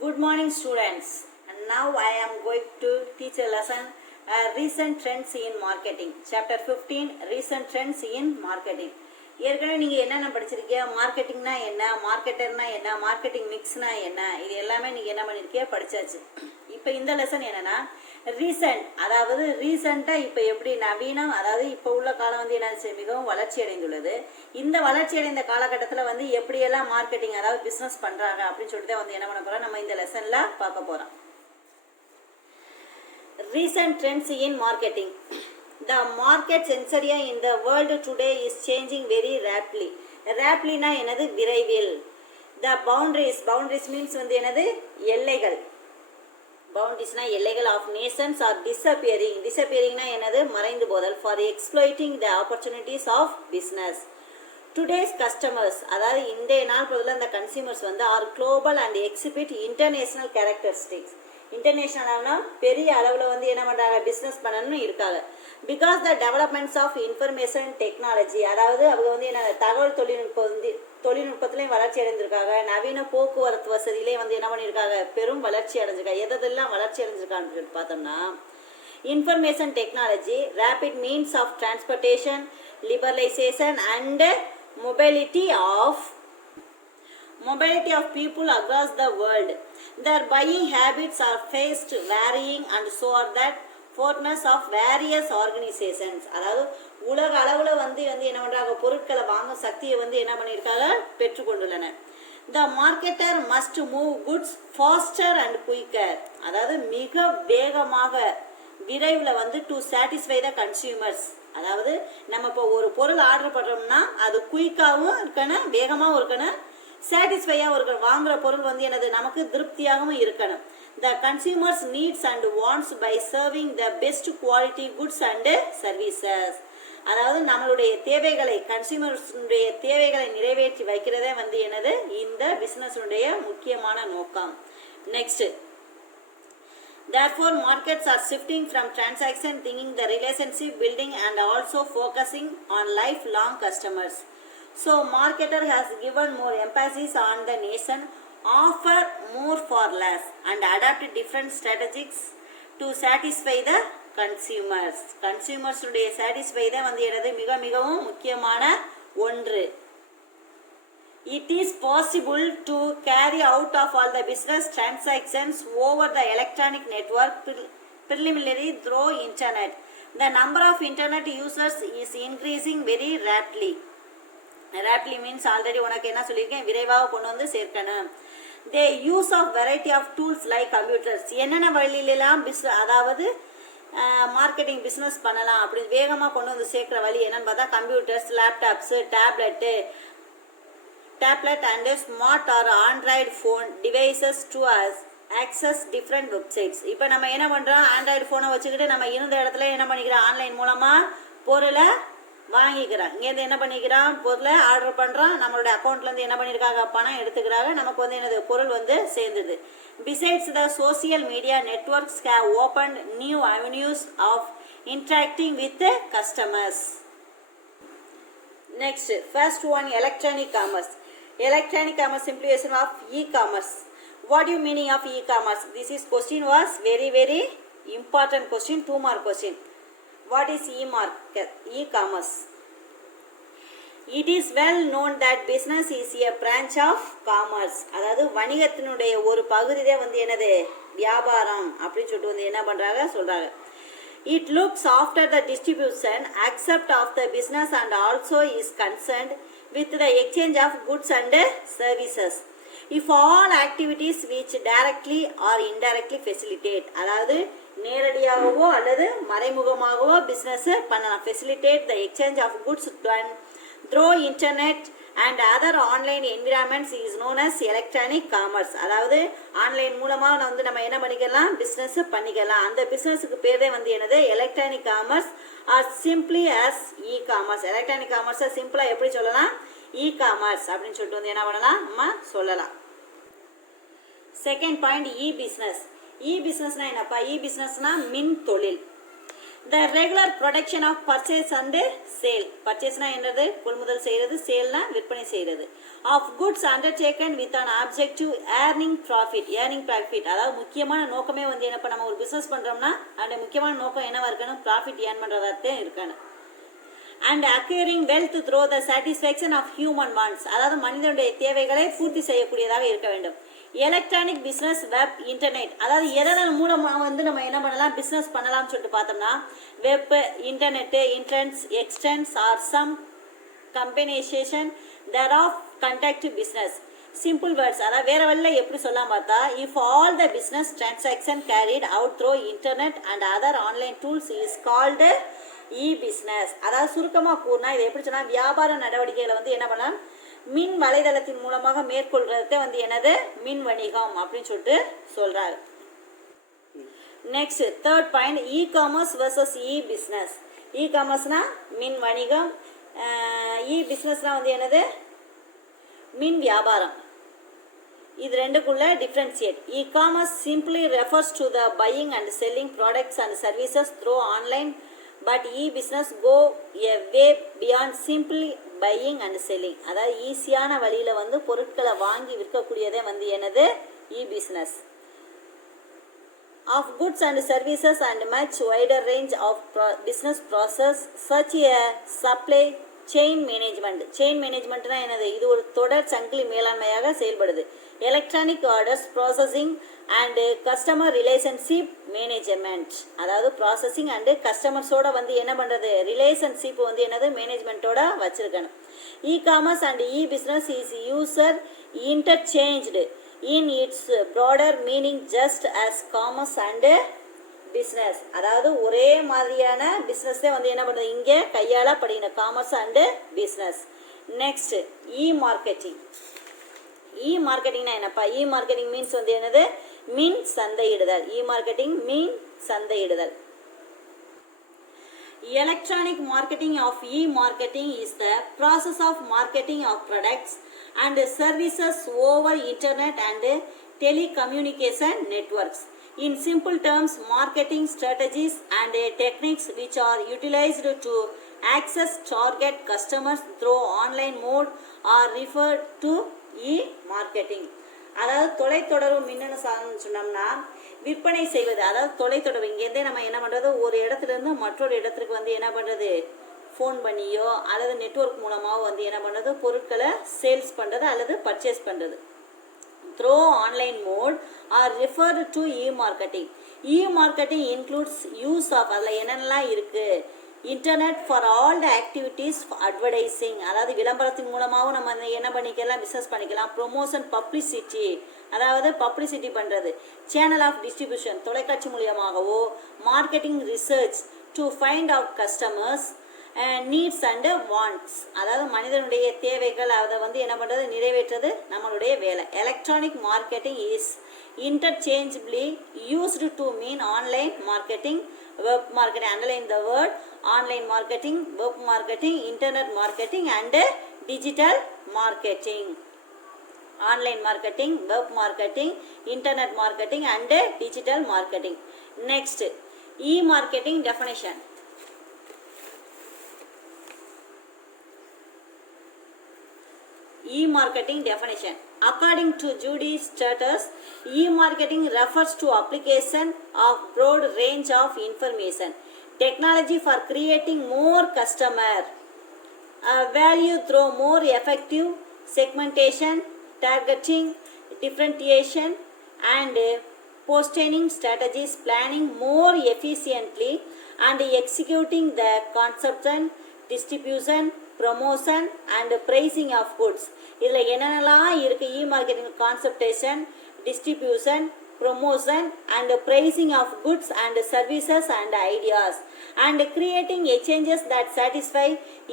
Good morning, students. And now I am going to teach a lesson, Recent Trends in Marketing. Chapter 15, Recent Trends in Marketing. ஏற்கனவே நீங்கள் என்னென்ன படிச்சிருக்கீங்க, மார்க்கெட்டிங்னா என்ன, மார்க்கெட்டர்னா என்ன, marketing மிக்ஸ்னா என்ன, இது எல்லாமே நீங்கள் என்ன பண்ணியிருக்கீங்க, படித்தாச்சு. இப்போ இந்த லெசன் என்னென்னா ரீசன்ட், அதாவது ரீசெண்டாக இப்போ எப்படி நவீனம், அதாவது இப்போ உள்ள காலம் வந்து என்ன மிகவும் வளர்ச்சி அடைந்துள்ளது. இந்த வளர்ச்சி அடைந்த காலகட்டத்தில் வந்து எப்படியெல்லாம் மார்க்கெட்டிங், அதாவது பிஸ்னஸ் பண்ணுறாங்க அப்படின்னு சொல்லிட்டு தான் வந்து என்ன பண்ண போகிறோம், நம்ம இந்த லெசனில் பார்க்க போகிறோம். Recent trends in marketing. The market scenario in the world today is changing very rapidly. Rapidly na enadu விரைவில். The boundaries means வந்து என்னது எல்லைகள். Boundaries na எல்லைகள் of nations are disappearing na என்னது மறைந்து போதல் for exploiting the opportunities of business. Today's customers, அதாவது இன்றைய நாள் பொழுதுல இந்த consumers வந்து are global and exhibit international characteristics. இன்டர்நேஷ்னலான பெரிய அளவில் வந்து என்ன பண்ணுறாங்க, பிஸ்னஸ் பண்ணணும்னு இருக்காங்க. Because the developments of information technology, அதாவது அவங்க வந்து என்ன தகவல் தொழில்நுட்பத்திலையும் வளர்ச்சி அடைஞ்சிருக்காங்க. நவீன போக்குவரத்து வசதியிலே வந்து என்ன பண்ணியிருக்காங்க, பெரும் வளர்ச்சி அடைஞ்சிருக்காங்க. எதெல்லாம் வளர்ச்சி அடைஞ்சிருக்கான்னு சொல்லி பார்த்தோம்னா, information technology, rapid means of transportation, liberalisation and mobility of people across the world. Their buying habits are fast varying and so are that foreigners of various organizations. அதாவது உலக அளவில் வந்து என்ன பண்ணுறாங்க, பொருட்களை வாங்கும் சக்தியை வந்து என்ன பண்ணியிருக்காங்க, பெற்றுக்கொண்டுள்ளனர். The marketer must move goods faster and quicker. அதாவது மிக வேகமாக விரைவில் வந்து to satisfy the consumers. அதாவது நம்ம இப்போ ஒரு பொருள் ஆர்டர் பண்ணுறோம்னா அது குயிக்காகவும் இருக்கணும், வேகமாகவும் இருக்கணும், சாட்டிஸ்ஃபையாக ஒரு வாங்குகிற பொருள் வந்து எனது நமக்கு திருப்தியாகவும் இருக்கணும். The consumers needs and wants by serving the best quality goods and services. அதாவது நம்மளுடைய தேவைகளை, கன்சியூமர்ஸுடைய தேவைகளை நிறைவேற்றி வைக்கிறதே வந்து எனது இந்த பிஸ்னஸுடைய முக்கியமான நோக்கம். Next, therefore markets are shifting from transaction thinking the relationship building and also focusing on lifelong customers. So marketer has given more emphasis on the nation, offer more for less and adapt different strategies to satisfy the consumers. Consumers உடைய satisfy தான் வந்து என்னது மிகவும் முக்கியமான ஒன்று. It is possible to carry out of all the business transactions over the electronic network preliminary through internet. The number of internet users is increasing very rapidly. Rapidly means already உனக்கு என்ன சொல்லியிருக்கேன், விரைவாக கொண்டு வந்து சேர்க்கணும். They use of variety of tools like computers. என்னென்ன வழியிலெல்லாம் அதாவது marketing business பண்ணலாம் அப்படி வேகமாக கொண்டு வந்து சேர்க்குற வழி என்னன்னு பார்த்தா computers, laptops, tablet and smart or Android phone devices to access different websites. இப்போ நம்ம என்ன பண்ணுறோம், ஆண்ட்ராய்டு ஃபோனை வச்சுக்கிட்டு நம்ம இருந்த இடத்துல என்ன பண்ணிக்கிறோம், ஆன்லைன் மூலமாக பொருளை வாங்கிக்கிறான். இங்கேருந்து என்ன பண்ணிக்கிறான், பொருளை ஆர்டர் பண்ணுறான், நம்மளுடைய அக்கௌண்ட்லேருந்து என்ன பண்ணியிருக்காங்க, பணம் எடுத்துக்கிறாங்க, நமக்கு வந்து என்னது பொருள் வந்து சேர்ந்துது. Besides the social media networks have open new avenues of interacting with customers. Next, first one electronic commerce. Electronic commerce simplification of e-commerce. What do you meaning of e-commerce? This is question was very important question, 2 mark question. What is e-commerce? It is well known that business is a branch of commerce. அதாவது வணிகத்தினுடைய ஒரு பகுதி தான் வந்து என்னது வியாபாரம் அப்படின்னு சொல்லிட்டு வந்து என்ன பண்ணுறாங்க சொல்கிறாங்க. It looks after the distribution, accept of the business and also is concerned with the exchange of goods and services. If all activities which directly or indirectly facilitate, அதாவது நேரடியாகவோ அல்லது மறைமுகமாகவோ பிஸ்னஸ் பண்ணலாம். Facilitate the exchange of goods through internet and other online environments is known as electronic commerce. அதாவது online மூலமாக வந்து நம்ம என்ன பண்ணிக்கலாம், பிஸ்னஸ் பண்ணிக்கலாம். அந்த பிஸ்னஸுக்கு பேரே வந்து என்னது electronic commerce or simply as e-commerce. Electronic காமர்ஸை சிம்பிளாக எப்படி சொல்லலாம், e-commerce அப்படின்னு சொல்லிட்டு வந்து என்ன பண்ணலாம், நம்ம சொல்லலாம். Second point, இ-பிஸ்னஸ். இ-பிஸ்னஸ்னா என்னப்பா, இ-பிஸ்னஸ்னா மின் தொழில். the regular production of purchase and sale. Purchase na என்னது கொள்முதல் செய்கிறது, sale na விற்பனை செய்கிறது. Of goods undertaken with an objective earning profit. Earning profit அதாவது முக்கியமான நோக்கமே வந்து என்ன, நம்ம ஒரு பிசினஸ் பண்றோம்னா அந்த முக்கியமான நோக்கம் என்னவா இருக்கணும், ப்ராஃபிட் ஏர்ன் பண்றதா இருக்கணும். And acquiring wealth through the satisfaction of human wants. அதாவது மனிதனுடைய தேவைகளை பூர்த்தி செய்யக்கூடியதாக இருக்க வேண்டும். எலக்ட்ரானிக் பிஸ்னஸ், வெப், இன்டர்நெட், அதாவது எதனால் மூலமாக வந்து நம்ம என்ன பண்ணலாம், பிஸ்னஸ் பண்ணலாம்னு சொல்லிட்டு பார்த்தோம்னா web, internet, intranets, extranets or some combination thereof conduct business. Simple words, அதாவது வேற வழியில் எப்படி சொல்லலாம் பார்த்தா, if all the business transaction carried out through internet and other online tools is called e business. அதாவது சுருக்கமாக கூறினா இது எப்படி சொன்னால், வியாபார நடவடிக்கைகளை வந்து என்ன பண்ணலாம், மின் வலைதளத்தின் மூலமாக மேற்கொள்றத வந்து என்னது, மின் வணிகம் அப்படின்னு சொல்லிட்டு சொல்றாரு. Next third point, e commerce versus e business. E காமர்ஸ்னா மின் வணிகம், இ பிஸ்னஸ்னா வந்து என்னது, மின் வியாபாரம். இது ரெண்டுக்குள்ள differentiate. E commerce simply refers to the buying and selling products and services through online. But e business go a way beyond simply buying and selling. அதாவது ஈஸியான வழியில் வந்து பொருட்களை வாங்கி விற்கக்கூடியதே வந்து என்னது, e business. Of goods and services and much wider range of business process such a supply chain management. Chain மேனேஜ்மெண்ட்னா என்னது, இது ஒரு தொடர் சங்கிலி மேலாண்மையாக செயல்படுது. Electronic orders processing and customer relationship management. அதாவது ப்ராசஸிங் அண்டு கஸ்டமர்ஸோட வந்து என்ன பண்ணுறது, ரிலேஷன்ஷிப் வந்து என்னது, மேனேஜ்மெண்ட்டோட வச்சிருக்கணும். E commerce and e business is used interchanged in its broader meaning just as commerce and business. அதாவது ஒரே மாதிரியான பிஸ்னஸே வந்து என்ன பண்ணுறது, இங்கே கையாளப்படுகிற commerce and business. Next e marketing. E மார்க்கெட்டிங்னா என்னப்பா, இ மார்க்கெட்டிங் மீன்ஸ் வந்து என்னது, மின் சந்தையிடுதல். இ மார்க்கெட்டிங் மீன் சந்தையிடுதல். Electronic marketing of e-marketing is the process of marketing of products and services over internet and telecommunication networks. In simple terms, marketing strategies and techniques which are utilized to access target customers through online mode are referred to e-marketing. அதாவது தொலைத்தொடர்பு மின்னணு சாதனம் சொன்னோம்னா விற்பனை செய்வது, அதாவது தொலைத்தொடர்பு. இங்கேருந்தே நம்ம என்ன பண்ணுறது, ஒரு இடத்துலேருந்து மற்றொரு இடத்துக்கு வந்து என்ன பண்ணுறது, ஃபோன் பண்ணியோ அல்லது நெட்வொர்க் மூலமாகவோ வந்து என்ன பண்ணுறது, பொருட்களை சேல்ஸ் பண்ணுறது அல்லது பர்ச்சேஸ் பண்ணுறது. Through online mode or referred to e marketing. E marketing includes use of, அதில் என்னென்னலாம் இருக்குது, internet for all the activities advertising, அதாவது விளம்பரத்தின் மூலமாகவும் நம்ம என்ன பண்ணிக்கலாம், பிஸ்னஸ் பண்ணிக்கலாம். ப்ரொமோஷன், பப்ளிசிட்டி, அதாவது பப்ளிசிட்டி பண்ணுறது. சேனல் ஆஃப் டிஸ்ட்ரிபியூஷன், தொலைக்காட்சி மூலியமாகவோ. Marketing research to find out customers needs and wants, அதாவது மனிதனுடைய தேவைகள் அதை வந்து என்ன பண்ணுறது, நிறைவேற்றுறது நம்மளுடைய வேலை. Electronic marketing is interchangeably used to mean online marketing, web marketing. Underline the word online marketing, web marketing, internet marketing and digital marketing. Online marketing, web marketing, internet marketing and digital marketing. Next, e-marketing definition. E-marketing definition. According to Judy Stratus, e-marketing refers to application of broad range of information technology for creating more customer value through more effective segmentation, targeting, differentiation and positioning strategies, planning more efficiently and executing the consumption, distribution, promotion and pricing of goods. இதில் என்னென்னலாம் இருக்குது, இ-மார்க்கெட்டிங் கான்செப்டேஷன், distribution, promotion and pricing of goods and services and ideas and creating exchanges that satisfy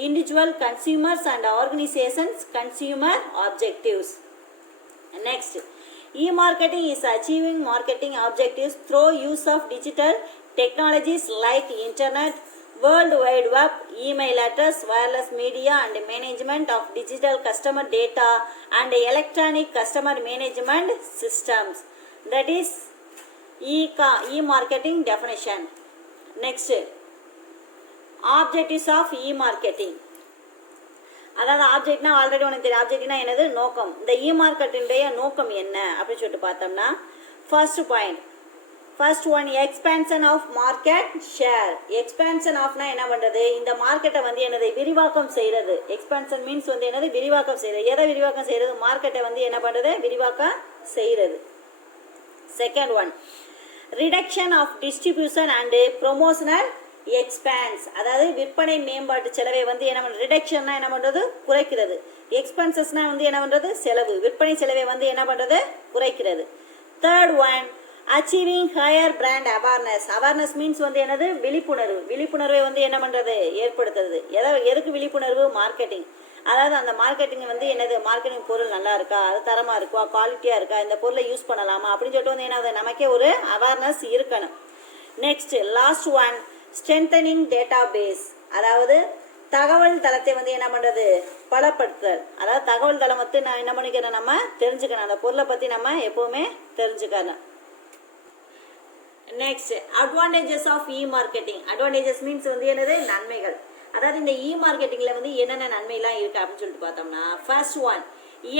individual consumers and organizations consumer objectives. Next, e-marketing is achieving marketing objectives through use of digital technologies like internet, World Wide Web, email address, wireless media and management of digital customer data and electronic customer management systems. That is e-marketing definition. Next, objectives of e marketing. அதாவது ஆப்ஜெக்ட்னா already உனக்கு தெரியும். ஆப்ஜெக்ட்னா என்னது? நோக்கம். இந்த இ மார்க்கெட்டினுடைய நோக்கம் என்ன அப்படின்னு சொல்லிட்டு பார்த்தோம்னா, first one expansion of market share. Expansion ஆஃப்னா என்ன பண்ணுறது? இந்த மார்க்கெட்டை வந்து என்னது? விரிவாக்கம் செய்கிறது. எக்ஸ்பேன்ஷன் மீன்ஸ் வந்து என்னது? விரிவாக்கம் செய்கிறது. எதை விரிவாக்கம் செய்கிறது? மார்க்கெட்டை வந்து என்ன பண்ணுறது? விரிவாக்கம் செய்கிறது. Second one reduction of distribution and promotional expense. அதாவது விற்பனை மேம்பாட்டு செலவை வந்து என்ன பண்ணுறது? ரிடக்ஷன்னா என்ன பண்ணுறது? குறைக்கிறது. எக்ஸ்பென்சஸ்னா வந்து என்ன பண்ணுறது? செலவு. விற்பனை செலவை வந்து என்ன பண்ணுறது? குறைக்கிறது. Third one achieving higher brand awareness. Awareness means வந்து என்னது? விழிப்புணர்வு. விழிப்புணர்வை வந்து என்ன பண்ணுறது? ஏற்படுத்துறது. எதுக்கு விழிப்புணர்வு? மார்க்கெட்டிங். அதாவது அந்த மார்க்கெட்டிங் வந்து என்னது? மார்க்கெட்டிங் பொருள் நல்லா இருக்கா, அது தரமாக இருக்கா, குவாலிட்டியாக இருக்கா, இந்த பொருளை யூஸ் பண்ணலாமா அப்படின்னு சொல்லிட்டு வந்து என்ன, நமக்கே ஒரு அவேர்னஸ் இருக்கணும். Next last one strengthening data base. அதாவது தகவல் தளத்தை வந்து என்ன பண்ணுறது? பலப்படுத்துதல். அதாவது தகவல் தளம் வந்து நான் என்ன பண்ணிக்கிறேன்? நம்ம தெரிஞ்சுக்கணும். அந்த பொருளை பற்றி நம்ம எப்போவுமே தெரிஞ்சுக்கணும். Next advantages of e marketing. Advantages means வந்து என்னது? நன்மைகள். அதாவது இந்த இ மார்க்கெட்டிங்கில் வந்து என்னென்ன நன்மைலாம் இருக்குது அப்படின்னு சொல்லிட்டு பார்த்தோம்னா, first one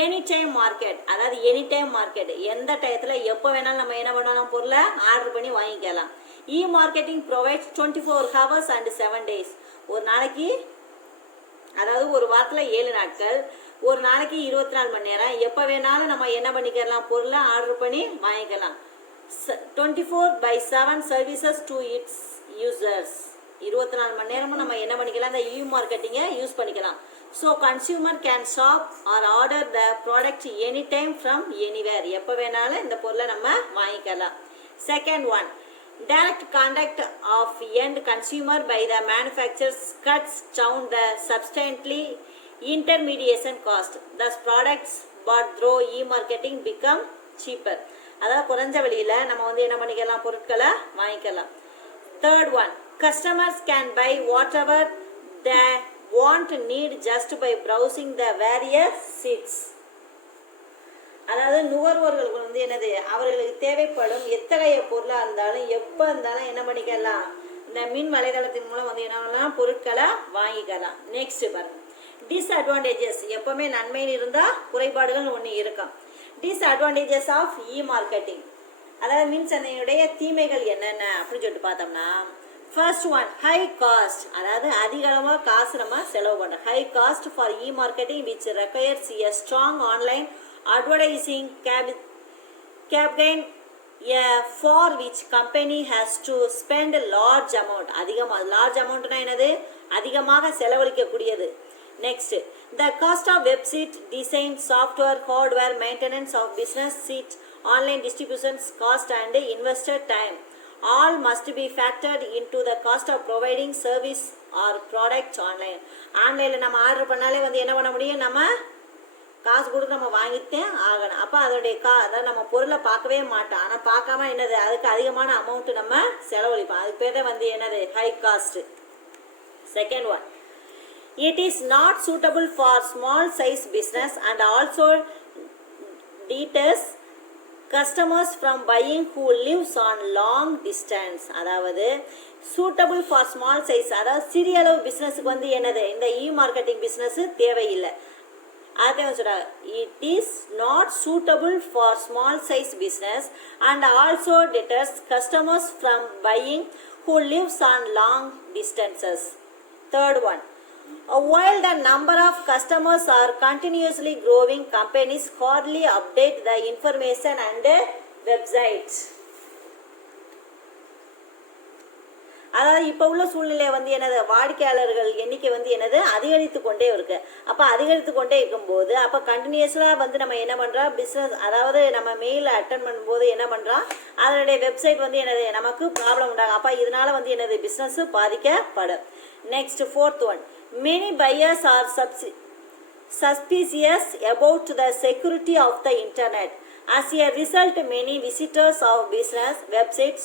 any time market. அதாவது எனி டைம் மார்க்கெட். எந்த டயத்தில் எப்போ வேணாலும் நம்ம என்ன பண்ணலாம்? பொருளை ஆர்டர் பண்ணி வாங்கிக்கலாம். இ marketing provides 24 hours and 7 days. ஒரு நாளைக்கு, அதாவது ஒரு வாரத்தில் 7 நாட்கள், ஒரு நாளைக்கு 24 மணி நேரம், எப்போ வேணாலும் நம்ம என்ன பண்ணிக்கலாம்? பொருளை ஆர்டர் பண்ணி வாங்கிக்கலாம். 24/7 சர்வீசஸ் டு இட்ஸ் யூசர்ஸ். 24 மணி நேரமும் நம்ம என்ன பண்ணிக்கலாம்? இந்த இ மார்க்கெட்டிங்கை யூஸ் பண்ணிக்கலாம். So consumer can shop or order the product any time from anywhere. எப்போ வேணாலும் இந்த பொருளை நம்ம வாங்கிக்கலாம். Second one direct contact of end consumer by the manufacturers cuts down the substantially intermediation cost. Thus products bought through e-marketing become cheaper. அதாவது குறைஞ்ச வழியில் நம்ம வந்து என்ன பண்ணிக்கலாம்? பொருட்களை வாங்கிக்கலாம். Third one customers can buy whatever they want need just by browsing the various sites. அதாவது நுகர்வோர்களுக்கு வந்து என்னது? அவர்களுக்கு தேவைப்படும் எத்தகைய பொருளாக இருந்தாலும் எப்போ இருந்தாலும் என்ன பண்ணிக்கலாம்? இந்த மின் வலைதளத்தின் மூலம் வந்து என்ன பொருட்களை வாங்கிக்கலாம். நெக்ஸ்ட் பாருங்க டிஸ்அட்வான்டேஜஸ். எப்பவுமே நன்மைன்னு இருந்தால் குறைபாடுகள் ஒன்று இருக்கும். Disadvantages of e marketing. அதாவது மின் சந்தையினுடைய தீமைகள் என்னென்ன அப்படின்னு சொல்லிட்டு பார்த்தோம்னா, ஃபர்ஸ்ட் ஒன் ஹை காஸ்ட். அதாவது அதிகளமாக காசு நம்ம செலவு பண்ணுறோம். High cost for E marketing which requires a strong online advertising campaign for which company has to spend a large amount. large amount na enadhu? அதிகமாக செலவழிக்கக்கூடியது. Next, the cost of website design, software, hardware, maintenance of business seat, online distribution cost and investor time all must be factored into the cost of providing service or product online. ஆன்லைனில் நம்ம order பண்ணாலே வந்து என்ன பண்ண முடியும்? நம்ம காசு கொடுத்து நம்ம வாங்கிட்டே ஆகணும். அப்போ அதோடைய அதாவது நம்ம பொருளை பார்க்கவே மாட்டோம். ஆனால் பார்க்காம என்னது? அதுக்கு அதிகமான அமௌண்ட் நம்ம செலவழிப்போம். அதுக்கு பேர் தான் வந்து என்னது? High cost. Second one it is not suitable for small size business and also deters customers from buying who lives on long distance. அதாவது suitable for small size, அதாவது சிறிய அளவு பிஸ்னஸுக்கு வந்து என்னது? இந்த இ மார்க்கெட்டிங் பிஸ்னஸ் தேவையில்லை. அதான் சொல்கிறாங்க, it is not suitable for small size business and also deters customers from buying who lives on long distances. Third one, while the number of customers are continuously growing, companies hardly update the information and websites. அதாவது இப்போ உள்ள சூழ்நிலை வந்து என்னது? வாடிக்கையாளர்கள் எண்ணிக்கை வந்து என்னது? அதிகரித்து கொண்டே இருக்கு. அப்போ அதிகரித்து கொண்டே இருக்கும்போது அப்போ கண்டினியூஸாக வந்து நம்ம என்ன பண்ணுறோம்? பிஸ்னஸ், அதாவது நம்ம மெயில் அட்டன் பண்ணும்போது என்ன பண்ணுறோம்? அதனுடைய வெப்சைட் வந்து என்னது? நமக்கு ப்ராப்ளம் உண்டாகும். அப்போ இதனால வந்து என்னது? பிஸ்னஸ் பாதிக்கப்படும். Next fourth one, many buyers are suspicious about the security of the internet. As a result, many visitors of business websites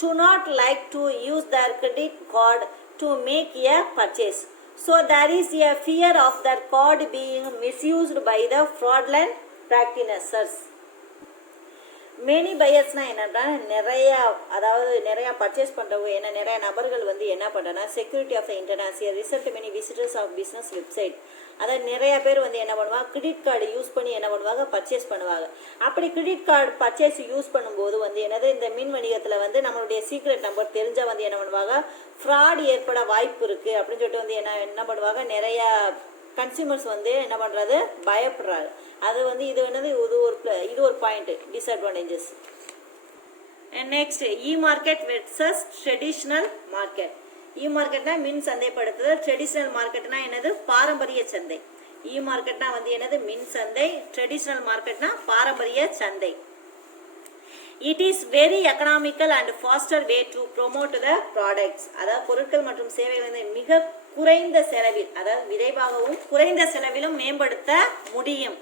do not like to use their credit card to make a purchase. So there is a fear of their card being misused by the fraudulent practitioners. Many பையர்ஸ்னால் என்னன்னா நிறையா, அதாவது நிறையா purchase பண்ணுறவங்க என்ன, நிறைய நபர்கள் வந்து என்ன பண்ணுறேன்னா security of the international result many visitors of business website. அதாவது நிறைய பேர் வந்து என்ன பண்ணுவாங்க, கிரெடிட் கார்டு யூஸ் பண்ணி என்ன பண்ணுவாங்க, பர்ச்சேஸ் பண்ணுவாங்க. அப்படி கிரெடிட் கார்டு பர்ச்சேஸ் யூஸ் பண்ணும்போது வந்து என்னது, இந்த மின் வணிகத்தில் வந்து நம்மளுடைய சீக்ரெட் நம்பர் தெரிஞ்சால் வந்து என்ன பண்ணுவாங்க, ஃப்ராட் ஏற்பட வாய்ப்பு இருக்குது அப்படின்னு சொல்லிட்டு வந்து என்ன பண்ணுவாங்க, நிறையா கன்சியூமர்ஸ் வந்து என்ன பண்ணுறது, பயப்படுறாங்க. அது வந்து இது என்னது, இது ஒரு point disadvantages. Next e market versus traditional market. E மார்க்கெட்னா மின் சந்தைப்படுத்துதல், ட்ரெடிஷ்னல் மார்க்கெட்னா என்னது, பாரம்பரிய சந்தை. இ மார்க்கெட்னா வந்து என்னது, மின் சந்தை, ட்ரெடிஷ்னல் மார்க்கெட்னா பாரம்பரிய சந்தை. It is very economical and pastor way to promote the products. அதாவது பொருட்கள் மற்றும் சேவைகள் வந்து மிக குறைந்த செலவில், அதாவது விரைவாகவும் குறைந்த செலவிலும் மேம்படுத்த முடியும்.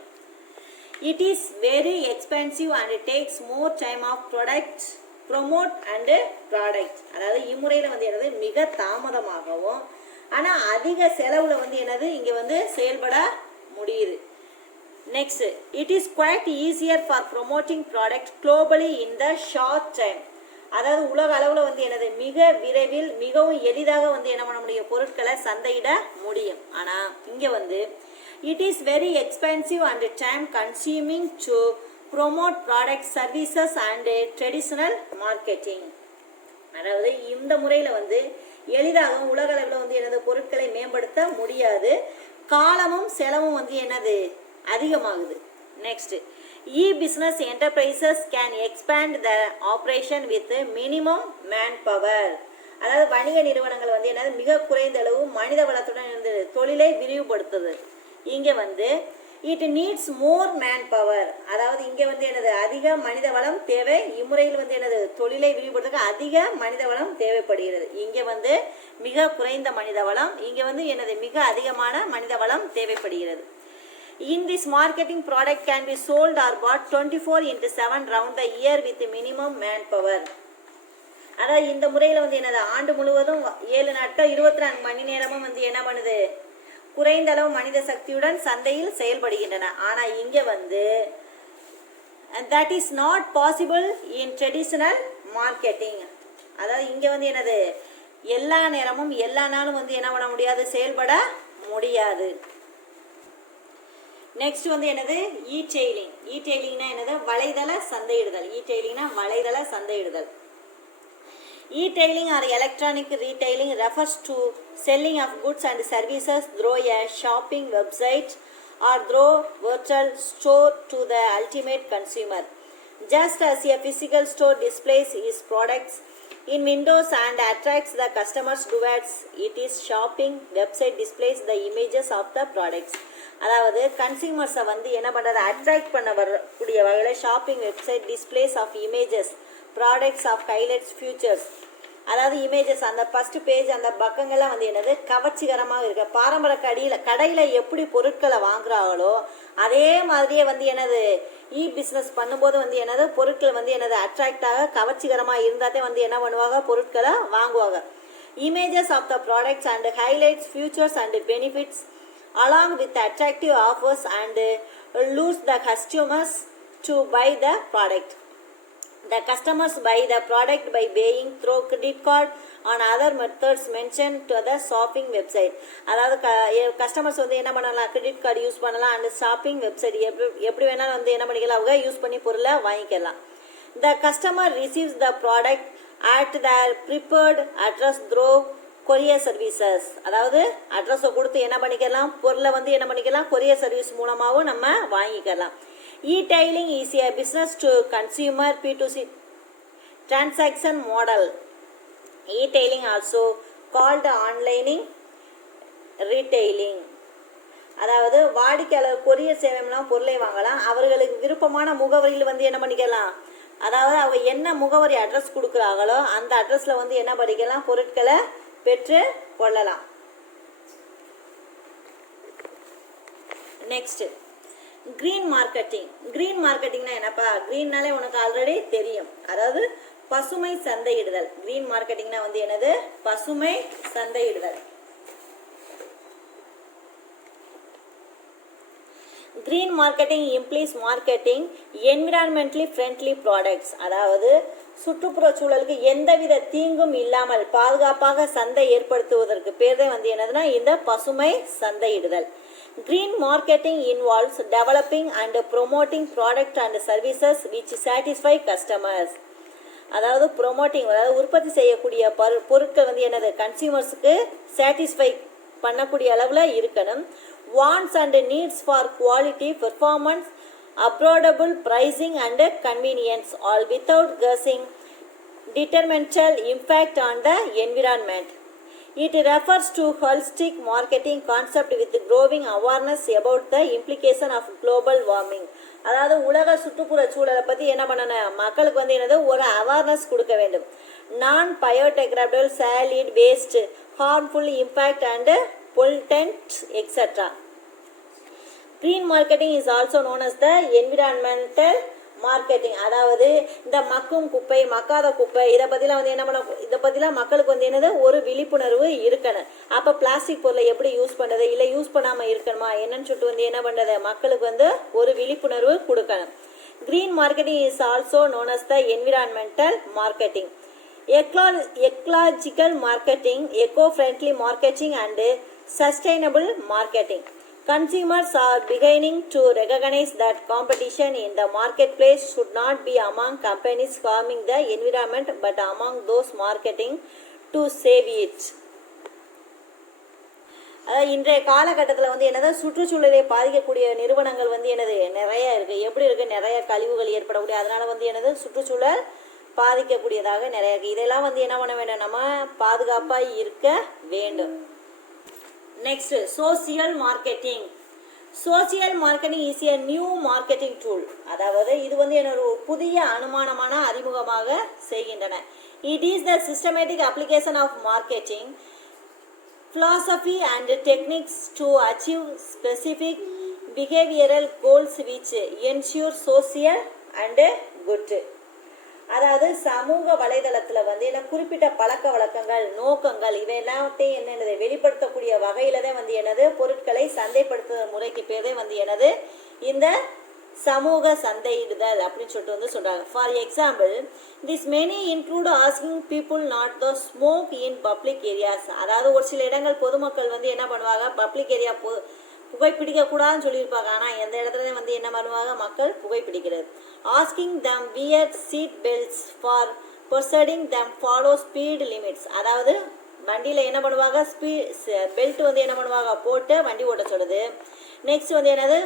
It is very expensive and takes more time of product promote and product. அதாவது இம்முறையில் வந்து என்னது, மிக தாமதமாகவும் ஆனால் அதிக செலவில் வந்து என்னது இங்கே வந்து செயல்பட முடியுது. Next it is quite easier for promoting product globally in the short time. அதாவது உலக அளவில் வந்து என்னது, மிக விரைவில் மிகவும் எளிதாக வந்து என்ன பண்ண முடியும், பொருட்களை சந்தையிட முடியும். ஆனால் இங்கே வந்து it is very expensive and time consuming to promote product services and traditional marketing. அதாவது இந்த முறையில் வந்து எளிதாகவும் உலக அளவில் வந்து என்னது பொருட்களை மேம்படுத்த முடியாது, காலமும் செலவும் வந்து என்னது அதிகமாகுது. Next e-business enterprises can expand the operation with minimum manpower. அதாவது வணிக நிறுவனங்கள் வந்து என்னது, மிக குறைந்த அளவு மனித வளத்துடன் இருந்து தொழிலை விரிவுபடுத்துது. இங்கே வந்து it needs more man power. அதாவது இங்கே வந்து என்னது, அதிக மனித வளம் தேவை. இம்முறையில் வந்து என்னது, தொழிலை விரிவுபடுத்த அதிக மனித வளம் தேவைப்படுகிறது. இங்கே வந்து மிக குறைந்த மனித வளம், இங்கே வந்து என்னது, மிக அதிகமான மனித வளம் தேவைப்படுகிறது. In this marketing, product can be sold or bought 24/7 round the year with minimum manpower. அதாவது இந்த முறையில் வந்து என்னது, ஆண்டு முழுவதும் 7 நாட்கள் 24 மணி நேரமும் வந்து என்ன பண்ணுது, குறைந்த அளவு மனித சக்தியுடன் சந்தையில் செயல்படுகின்றன. ஆனால் இங்கே வந்து that is not possible in traditional marketing. அதாவது இங்கே வந்து என்னது, எல்லா நேரமும் எல்லா நாளும் வந்து என்ன பண்ண முடியாது, செயல்பட முடியாது. நெக்ஸ்ட் வந்து என்னது, இ-டெய்லிங். இ-டெய்லிங்னா என்னது, வலைதள சந்தையிடுதல். இ-டெய்லிங்னா வலைதள சந்தையிடுதல். E-tailing or electronic retailing refers to selling of goods and services through a shopping website or through virtual store to the ultimate consumer. Just as a physical store displays its products in windows and attracts the customers towards it, is shopping website displays the images of the products. அதாவது கன்சியூமர்ஸை வந்து என்ன பண்ணுறது, attract பண்ண வரக்கூடிய வகையில் shopping website displays of images products of highlights futures. அதாவது images அந்த first page அந்த பக்கங்கள்லாம் வந்து என்னது, கவர்ச்சிகரமாக இருக்கு. பாரம்பரிய கடையில் எப்படி பொருட்களை வாங்குறாங்களோ அதே மாதிரியே வந்து என்னது, பிஸ்னஸ் பண்ணும்போது வந்து என்னது, பொருட்கள் வந்து என்னது அட்ராக்டாக கவர்ச்சிகரமாக இருந்தால் வந்து என்ன பண்ணுவாங்க, பொருட்களை வாங்குவாங்க. Images of the products and highlights futures and benefits along with attractive offers and lures the customers to buy the product. The customers buy the product by paying through credit card on other methods mentioned to the shopping website. அதாவது customers வந்து என்ன பண்ணலாம், credit card use பண்ணலாம் and shopping website எப்படி வேணாலும் வந்து என்ன பண்ணிக்கலாம், அவங்க யூஸ் பண்ணி பொருளை வாங்கிக்கலாம். The customer receives the product at their preferred address through courier services. அதாவது அட்ரஸை கொடுத்து என்ன பண்ணிக்கலாம், பொருளை வந்து என்ன பண்ணிக்கலாம், கொரியர் சர்வீஸ் மூலமாகவும் நம்ம வாங்கிக்கலாம். E tailing is a business to consumer P2C transaction model. E tailing also called onlining retailing. அதாவது வாடிக்கையாளர் கொரியர் சேவை மூலம் பொருளை வாங்கலாம். அவர்களுக்கு விருப்பமான முகவரியில் வந்து என்ன பண்ணிக்கலாம், அதாவது அவங்க என்ன முகவரி அட்ரஸ் கொடுக்குறாங்களோ அந்த அட்ரஸில் வந்து என்ன பண்ணிக்கலாம், பொருட்களை பெற்று கொள்ளலாம். Next green marketing. கிரீன் மார்க்கெட்டிங்னா என்னப்பா, கிரீன்னாலே உனக்கு ஆல்ரெடி தெரியும், அதாவது பசுமை சந்தையிடுதல். கிரீன் மார்க்கெட்டிங்னா வந்து என்னது, பசுமை சந்தையிடுதல். Green marketing implies marketing environmentally friendly products, அதாவது சுற்றுப்புற சூழலுக்கு எந்தவித தீங்கும் இல்லாமல் பாதுகாப்பாக சந்தை ஏற்படுத்துவதற்கு பேர் தான் வந்து என்னதுன்னா இந்த பசுமை சந்தையிடுதல். Green marketing involves developing and promoting product and services which satisfy customers. அதாவது ப்ரொமோட்டிங், அதாவது உற்பத்தி செய்யக்கூடிய பொருட்கள் வந்து என்னது கன்சியூமர்ஸுக்கு சாட்டிஸ்ஃபை பண்ணக்கூடிய அளவில் இருக்கணும். Wants and needs for quality performance affordable pricing and convenience all without causing detrimental impact on the environment. It refers to holistic marketing concept with growing awareness about the implication of global warming. அதாவது உலக சுற்றுப்புற சூழலை பற்றி என்ன பண்ணணும், மக்களுக்கு வந்து என்னது ஒரு அவேர்னஸ் கொடுக்க வேண்டும். Non biodegradable solid waste harmful impact and pollutant etcetera. Green marketing is also known as the environmental marketing. அதாவது இந்த மக்கும் குப்பை மக்காத குப்பை இதை பற்றிலாம் வந்து என்ன பண்ண, இதை பற்றிலாம் மக்களுக்கு வந்து என்னது ஒரு விழிப்புணர்வு இருக்கணும். அப்போ பிளாஸ்டிக் பொருளை எப்படி யூஸ் பண்ணுறது, இல்லை யூஸ் பண்ணாமல் இருக்கணுமா என்னன்னு சொல்லிட்டு வந்து என்ன பண்ணுறது, மக்களுக்கு வந்து ஒரு விழிப்புணர்வு கொடுக்கணும். Green marketing is also known as the environmental marketing. Ecological marketing, eco-friendly marketing and sustainable marketing. Consumers are beginning to recognize that competition in the marketplace should not be among companies harming the environment but among those marketing to save it. இன்றைய காலகட்டத்தில் வந்து என்னது சுற்றுச்சூழலை பாதிக்கக்கூடிய நிறுவனங்கள் வந்து என்னது நிறைய இருக்குது. எப்படி இருக்குது, நிறைய கழிவுகள் ஏற்படக்கூடிய, அதனால் வந்து என்னது சுற்றுச்சூழல் பாதிக்கக்கூடியதாக நிறைய இருக்குது. இதெல்லாம் வந்து என்ன பண்ண வேண்டும், நம்ம பாதுகாப்பாக இருக்க வேண்டும். Next social marketing. Social marketing is a new marketing tool. அதாவது இது வந்து என்னோட புதிய அனுமானமான அறிமுகமாக செய்கின்றன. It is the systematic application of marketing philosophy and techniques to achieve specific behavioral goals which ensure social and good. அதாவது சமூக வலைதளத்தில் வந்து என்ன குறிப்பிட்ட பழக்க வழக்கங்கள் நோக்கங்கள் இவை எல்லாத்தையும் என்னது வெளிப்படுத்தக்கூடிய வகையில தான் வந்து என்னது பொருட்களை சந்தைப்படுத்துகிற முறைக்கு பேரே வந்து என்னது இந்த சமூக சந்தையிடுதல் அப்படின்னு சொல்லிட்டு வந்து சொல்றாங்க. For example, this many include asking people not the smoke in public areas. அதாவது ஒரு சில இடங்கள் பொதுமக்கள் வந்து என்ன பண்ணுவாங்க, பப்ளிக் ஏரியா புகைப்பிடிக்க கூடாதுன்னு சொல்லியிருப்பாங்க, ஆனால் எந்த இடத்துல வந்து என்ன பண்ணுவாங்க, மக்கள் புகைப்பிடிக்கிறது. Asking them wear seat belts for persuading them follow speed limits. அதாவது வண்டியில் என்ன பண்ணுவாங்க, பெல்ட் வந்து என்ன பண்ணுவாங்க போட்டு வண்டி ஓட்ட சொல்லுது. நெக்ஸ்ட் வந்து என்னது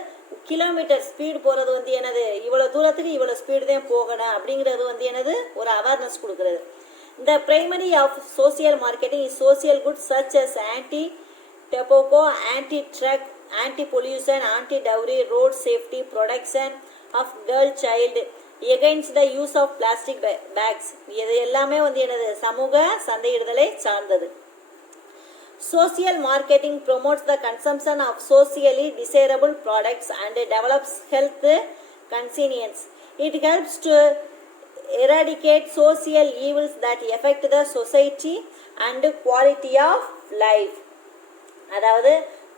கிலோமீட்டர் ஸ்பீடு போகிறது வந்து என்னது இவ்வளோ தூரத்துக்கு இவ்வளோ ஸ்பீடு தான் போகணும் அப்படிங்கிறது வந்து என்னது ஒரு அவேர்னஸ் கொடுக்குறது. இந்த primary of social marketing is social goods such as anti tobacco, anti drug, anti pollution, anti dowry, road safety, production of girl child, against the use of plastic bags. இது எல்லாமே வந்து என்னது சமூக சந்தையிடுதலை சார்ந்தது. Social marketing promotes the consumption of socially desirable products and develops health conscience. It helps to eradicate social evils that affect the society and quality of life. அதாவது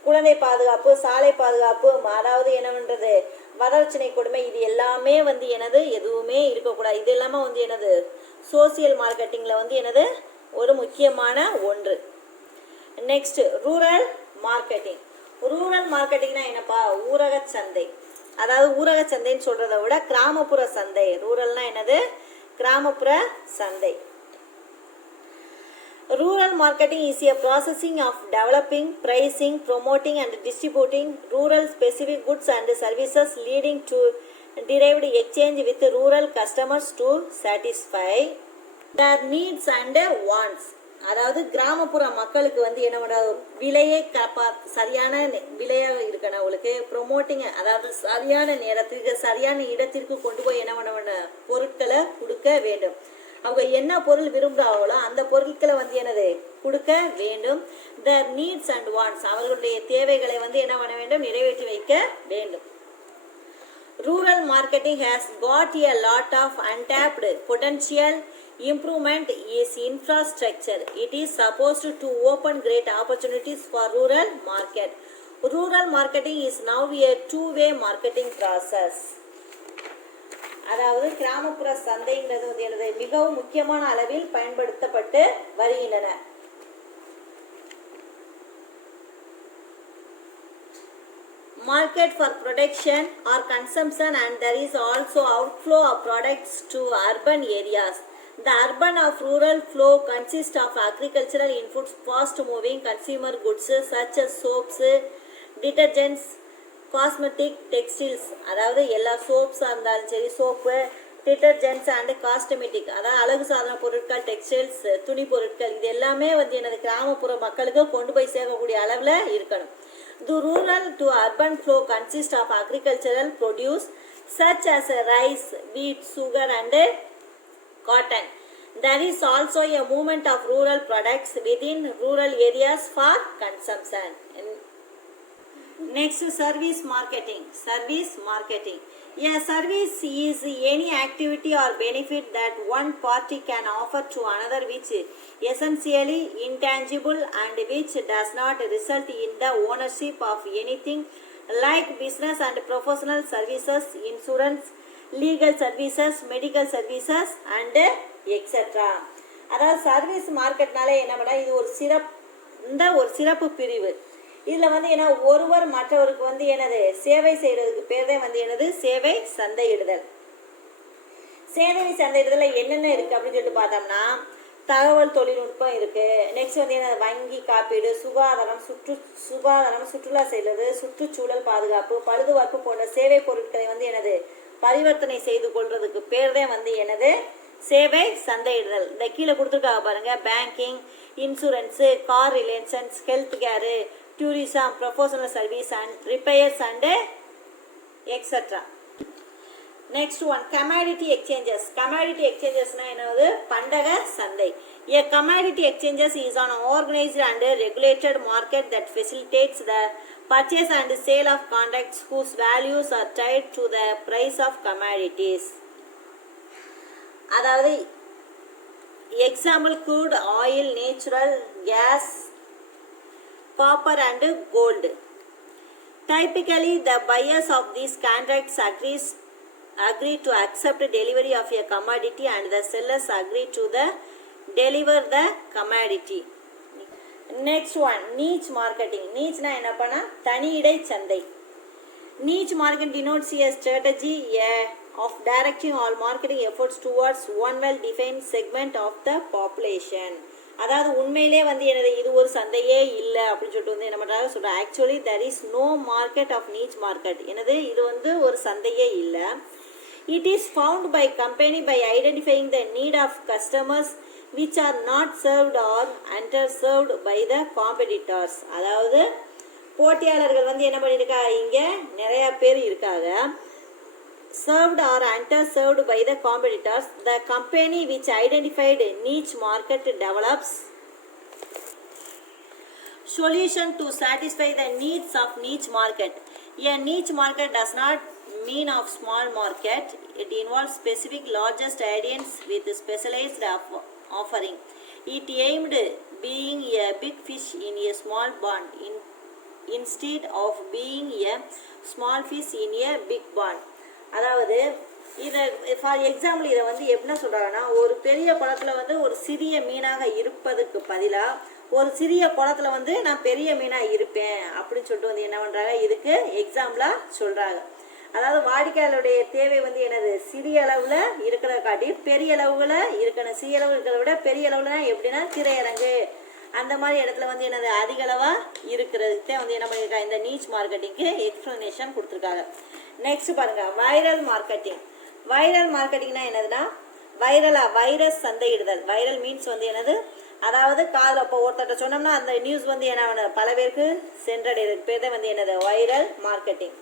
குழந்தை பாதுகாப்பு, சாலை பாதுகாப்பு, அதாவது என்னன்றது வரதட்சணை கொடுமை, இது எல்லாமே வந்து என்னது எதுவுமே இருக்கக்கூடாது. இது எல்லாமே வந்து என்னது சோசியல் மார்க்கெட்டிங்கில் வந்து என்னது ஒரு முக்கியமான ஒன்று. Next rural marketing. ரூரல் மார்க்கெட்டிங்னா என்னப்பா, ஊரக சந்தை. அதாவது ஊரக சந்தைன்னு சொல்றத விட கிராமப்புற சந்தை. ரூரல்னா என்னது, கிராமப்புற சந்தை. Rural marketing is a processing of developing, pricing, promoting and distributing rural specific goods and services leading to derived exchange with rural customers to satisfy their needs and wants. அதாவது கிராமப்புற மக்களுக்கு வந்து என்ன பண்ண விலையை சரியான விலையாக இருக்கணும் அவங்களுக்கு. ப்ரொமோட்டிங், அதாவது சரியான நேரத்துக்கு சரியான இடத்திற்கு கொண்டு போய் என்ன பண்ண பொருட்களை கொடுக்க வேண்டும். அவங்க என்ன பொருள் விரும்புகிறாங்களோ அந்த பொருட்களை வந்து என்னது கொடுக்க வேண்டும். த நீட்ஸ் அண்ட் வாண்ட்ஸ், அவர்களுடைய தேவைகளை வந்து என்ன பண்ண வேண்டும், நிறைவேற்றி வைக்க வேண்டும். Rural marketing has got a lot of untapped potential. Improvement is infrastructure. It is supposed to open great opportunities for rural market. Rural marketing is now a two-way marketing process. அதாவது கிராமப்புற சந்தைங்கிறது வந்து எனது மிகவும் முக்கியமான அளவில் பயன்படுத்தப்பட்டு வருகின்றன. Market for production or consumption, and there is also outflow of products to urban areas. The urban of rural flow consists of agricultural inputs, fast moving consumer goods such as soaps, detergents, cosmetic, textiles. அதாவது எல்லா சோப்ஸாக இருந்தாலும் சரி, soap, detergents and cosmetic, அதாவது அழகு சாதன பொருட்கள், textiles, துணி பொருட்கள், இது எல்லாமே வந்து எனது கிராமப்புற மக்களுக்கு கொண்டு போய் சேர்க்கக்கூடிய அளவில் இருக்கணும். The rural to urban flow consists of agricultural produce such as rice, wheat, sugar and cotton. There is also a movement of rural products within rural areas for consumption. Next, service marketing. Service marketing. A service is any activity or benefit that one party can offer to another which is essentially intangible and which does not result in the ownership of anything, like business and professional services, insurance, legal services, medical services and etc. அதாவது service மார்க்கெட்னாலே என்ன பண்ணால் இது ஒரு சிறப்பு பிரிவு. இதில் வந்து என்ன, ஒருவர் மற்றவருக்கு வந்து எனது சேவை செய்கிறதுக்கு பேர் தான் வந்து எனது சேவை சந்தையிடுதல். சேவை சந்தையிடுதலில் என்னென்ன இருக்குது அப்படின்னு சொல்லிட்டு பார்த்தோம்னா, தகவல் தொழில்நுட்பம் இருக்குது. நெக்ஸ்ட் வந்து என்ன, வங்கி காப்பீடு, சுகாதாரம், சுற்றுலா செய்வது, சுற்றுச்சூழல் பாதுகாப்பு, பழுதுபார்ப்பு போன்ற சேவை பொருட்களை வந்து எனது பரிவர்த்தனை செய்து கொள்றதுக்கு பேர் தான் வந்து எனது சேவை சந்தையிடுதல். இந்த கீழே கொடுத்துருக்காங்க பாருங்கள், banking, insurance, car relations, health care, tourism, professional service and repairs and etc. Next one, commodity exchanges. Commodity exchanges na enadhu pandaga sandai. A commodity exchanges is an organized and regulated market that facilitates the purchase and sale of contracts whose values are tied to the price of commodities. அதாவது example, crude oil, natural gas, copper and gold. Typically, the buyers of these contracts agree to accept delivery of a commodity and the sellers agree to deliver the commodity. Next one, niche marketing. Niche na enna panna தனியிடை சந்தை. Niche market denotes a strategy of directing all marketing efforts towards one well-defined segment of the population. அதாவது உண்மையிலே வந்து எனது இது ஒரு சந்தையே இல்லை அப்படின்னு சொல்லிட்டு வந்து என்ன பண்ணுறாங்க சொல்கிறேன். Actually there is no market of niche market. எனது இது வந்து ஒரு சந்தையே இல்லை. It is found by company by identifying the need of customers which are not served or underserved by the competitors. அதாவது போட்டியாளர்கள் வந்து என்ன பண்ணியிருக்காங்க, இங்கே நிறையா பேர் இருக்காங்க. Served or underserved by the competitors, the company which identified niche market develops solution to satisfy the needs of niche market. A niche market does not mean of small market. It involves specific largest audience with specialized offering. It aimed being a big fish in a small pond instead of being a small fish in a big pond. அதாவது இதை for example இதை வந்து எப்படின்னா சொல்கிறாங்கன்னா, ஒரு பெரிய குளத்தில் வந்து ஒரு சிறிய மீனாக இருப்பதுக்கு பதிலாக ஒரு சிறிய குளத்தில் வந்து நான் பெரிய மீனாக இருப்பேன் அப்படின்னு சொல்லிட்டு வந்து என்ன பண்ணுறாங்க, இதுக்கு எக்ஸாம்பிளாக சொல்கிறாங்க. அதாவது வாடிக்கையாளருடைய தேவை வந்து எனது சிறிய அளவில் இருக்கிறத காட்டி பெரிய அளவில் இருக்கணும். சிறிய அளவு இருக்கிறத விட பெரிய அளவுலனா எப்படின்னா திரையரங்கு அந்த மாதிரி இடத்துல வந்து என்னது அதிக அளவாக இருக்கிறதுக்கு தான் வந்து என்ன பண்ணியிருக்காங்க, இந்த நீச் மார்க்கெட்டிங்க்கு எக்ஸ்ப்ளனேஷன் கொடுத்துருக்காங்க. நெக்ஸ்ட் பாருங்கள், வைரல் மார்க்கெட்டிங். வைரல் மார்க்கெட்டிங்னா என்னதுன்னா, வைரஸ் சந்தையிடுதல். வைரல் மீன்ஸ் வந்து என்னது, அதாவது காதில் இப்போ ஒருத்தட்ட சொன்னோம்னா அந்த நியூஸ் வந்து என்ன பல பேருக்கு சென்றடைகிறதுக்கு பேர் தான் வந்து என்னது viral marketing.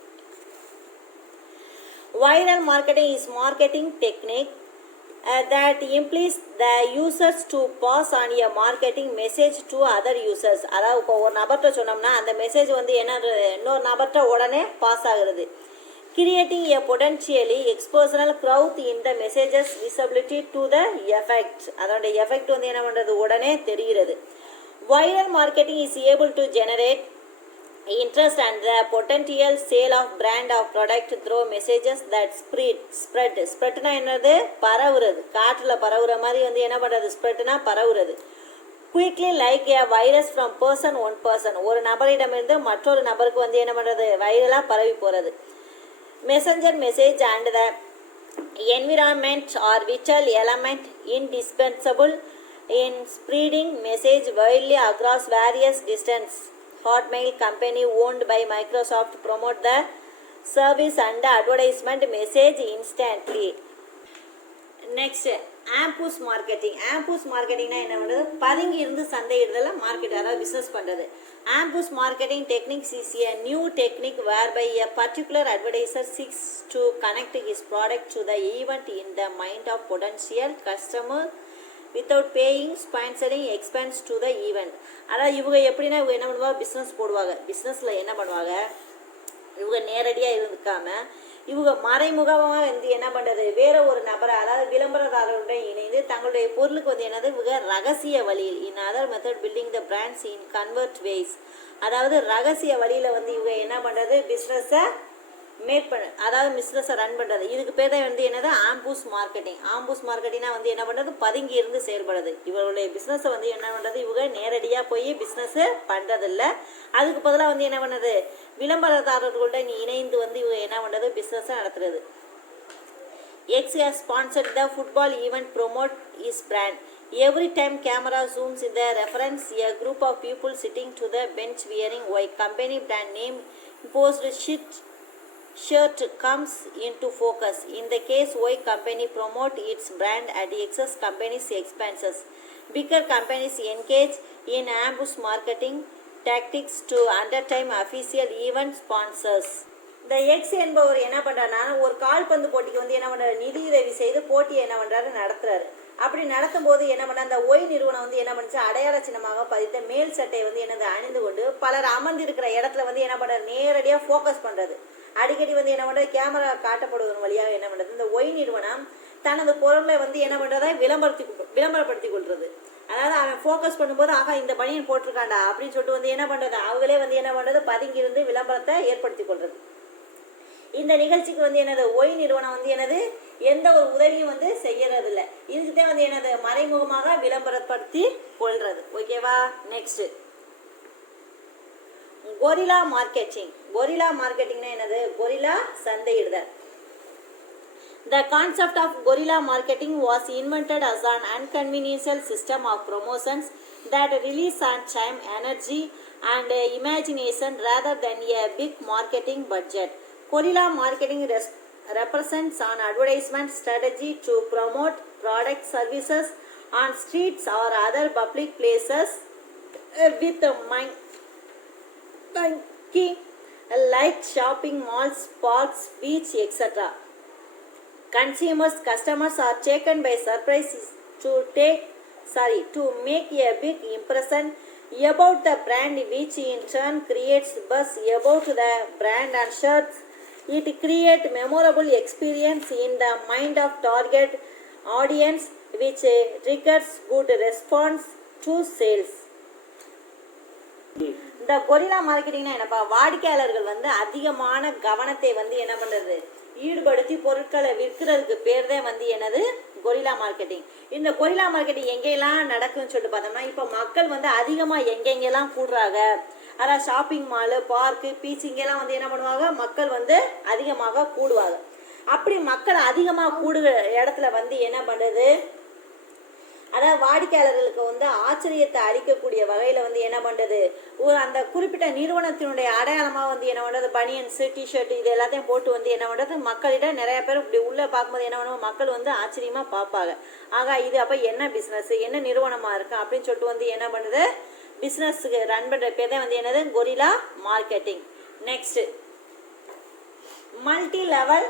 Viral marketing is marketing technique that implies the users to pass on a marketing message to other users. அதாவது இப்போ ஒரு நபர்கிட்ட சொன்னோம்னா அந்த மெசேஜ் வந்து என்ன இன்னொரு நபர்கிட்ட உடனே பாஸ் ஆகுறது. Creating a potentially expositional growth in the message's visibility to the effect. அதோட எஃபெக்ட் வந்து என்ன பண்ணுறது உடனே தெரிகிறது. Viral marketing is able to generate interest and the potential sale of brand of product through messages that spreadனா என்னது பரவுறது காற்றுல பரவுற மாதிரி வந்து என்ன பண்ணுறது ஸ்ப்ரெட்னா பரவுறது quickly like a virus from one person ஒரு நபரிடமிருந்து மற்றொரு நபருக்கு வந்து என்ன பண்ணுறது வைரலாக பரவி போகிறது messenger message and the environment are vital element indispensable in spreading message widely across various distance. Hotmail company owned by Microsoft promote the service and advertisement message instantly. Next, ambush marketing ambush மார்க்கெட்டிங்னா என்ன பண்ணுறது பதுங்கி இருந்து சந்தையிடுதல market அதாவது business பண்ணுறது ambush marketing techniques is a new technique whereby a particular advertiser seeks to connect his product to the event in the mind of potential customer without paying sponsoring expense to the event அதாவது இவங்க எப்படின்னா இவங்க என்ன பண்ணுவாங்க business போடுவாங்க பிஸ்னஸில் என்ன பண்ணுவாங்க இவங்க நேரடியாக இருக்காமல் இவங்க மறைமுகமாக வந்து என்ன பண்ணுறது வேற ஒரு நபரை அதாவது விளம்பரதாரருடன் இணைந்து தங்களுடைய பொருளுக்கு வந்து என்னது இவங்க ரகசிய வழியில் in other method building the brands in convert ways அதாவது ரகசிய வழியில் வந்து இவங்க என்ன பண்ணுறது பிஸ்னஸை அதாவது பிஸ்னஸை ரன் பண்ணுறது இதுக்கு பேர் தான் வந்து என்னது ஆம்பூஸ் மார்க்கெட்டிங்னா வந்து என்ன பண்ணுறது பதுங்கி இருந்து செயல்படுறது இவருடைய பிஸ்னஸை வந்து என்ன பண்ணுறது இவங்க நேரடியாக போய் பிஸ்னஸ் பண்ணுறதில்ல அதுக்கு பதிலாக வந்து என்ன பண்ணுறது விளம்பரதாரர்களோட இணைந்து வந்து இவங்க என்ன பண்ணுறது பிஸ்னஸை நடத்துறது X has sponsored the football event promote is brand every time camera zooms in the reference a group of people sitting to the bench wearing white company brand name imposed shirt comes into focus. In the case why company promote its brand at excess company's expenses. Bigger companies engage in ambush marketing tactics to undertime official event sponsors. இந்த X என்பவர் என்ன பண்ணுறாருனா ஒரு கால்பந்து போட்டிக்கு வந்து என்ன பண்ணுறாரு நிதியுதவி செய்து போட்டியை என்ன பண்ணுறாரு நடத்துறாரு அப்படி நடத்தும் போது என்ன பண்ண அந்த ஒய் நிறுவனம் வந்து என்ன பண்ணுச்சு அடையாள சின்னமாக பதித்த மேல் சட்டை வந்து என்னது அணிந்து கொண்டு பலர் அமர்ந்திருக்கிற இடத்துல வந்து என்ன பண்ணுறது நேரடியாக ஃபோக்கஸ் பண்ணுறது அடிக்கடி வந்து என்ன பண்ணுறது கேமரா காட்டப்படுவதன் வழியாக என்ன பண்ணுறது இந்த ஒய் நிறுவனம் தனது பொருளை வந்து என்ன பண்ணுறதா விளம்பரப்படுத்தி கொள்வது அதாவது அவன் ஃபோக்கஸ் பண்ணும்போது ஆகா இந்த பணியன் போட்டிருக்காண்டா அப்படின்னு சொல்லிட்டு வந்து என்ன பண்ணுறது அவங்களே வந்து என்ன பண்ணுறது பதுங்கி இருந்து விளம்பரத்தை ஏற்படுத்தி கொள்வது இந்த நிகழ்ச்சிக்கு வந்து என்னது ஒய் நிறுவனம் வந்து என்னது எந்த ஒரு உதவியும் வந்து செய்யறது இல்லை இதுக்குதான் வந்து என்னது மறைமுகமாக விளம்பரப்படுத்தி கொள்றது ஓகேவா நெக்ஸ்ட் கொரில்லா மார்க்கெட்டிங்னா என்னது கொரில்லா சந்தையிடுதல் The concept of guerrilla marketing was invented as an inconveniential system of promotions that release on time, energy and imagination rather than a big marketing budget. Guerrilla marketing represents an advertisement strategy to promote product services on streets or other public places with monkey like shopping malls, parks, beach, etc. Customers are taken by surprise to make a big impression about the brand, which in turn creates buzz about the brand and shirts. It creates memorable experience in the mind of target audience, which triggers good response to sales. இந்த gorilla மார்க்கெட்டிங்னா என்னப்பா வாடிக்கையாளர்கள் வந்து அதிகமான கவனத்தை வந்து என்ன பண்ணுறது ஈடுபடுத்தி பொருட்களை விற்கிறதுக்கு பேர் தான் வந்து என்னது கொரில்லா மார்க்கெட்டிங் இந்த கொரில்லா மார்க்கெட்டிங் எங்கெல்லாம் நடக்குன்னு சொல்லிட்டு பார்த்தோம்னா இப்போ மக்கள் வந்து அதிகமாக எங்கெங்கெல்லாம் கூடுறாங்க அதாவது ஷாப்பிங் மாலு பார்க்கு பீச் இங்கெல்லாம் வந்து என்ன பண்ணுவாங்க மக்கள் வந்து அதிகமாக கூடுவாங்க அப்படி மக்கள் அதிகமாக கூடுகிற இடத்துல வந்து என்ன பண்ணுறது அதாவது வாடிக்கையாளர்களுக்கு வந்து ஆச்சரியத்தை அளிக்கக்கூடிய வகையில் வந்து என்ன பண்ணுறது ஒரு அந்த குறிப்பிட்ட நிறுவனத்தினுடைய அடையாளமாக வந்து என்ன பண்ணுறது பனியன்ஸு டிஷர்ட் இது எல்லாத்தையும் போட்டு வந்து என்ன பண்ணுறது மக்களிடம் நிறைய பேர் இப்படி உள்ளே பார்க்கும்போது என்ன பண்ணுவோம் மக்கள் வந்து ஆச்சரியமாக பார்ப்பாங்க ஆகா இது அப்போ என்ன பிஸ்னஸ் என்ன நிறுவனமாக இருக்குது அப்படின்னு சொல்லிட்டு வந்து என்ன பண்ணுறது பிஸ்னஸுக்கு ரன் பண்ணுற பேர் தான் வந்து என்னது guerrilla marketing next multi level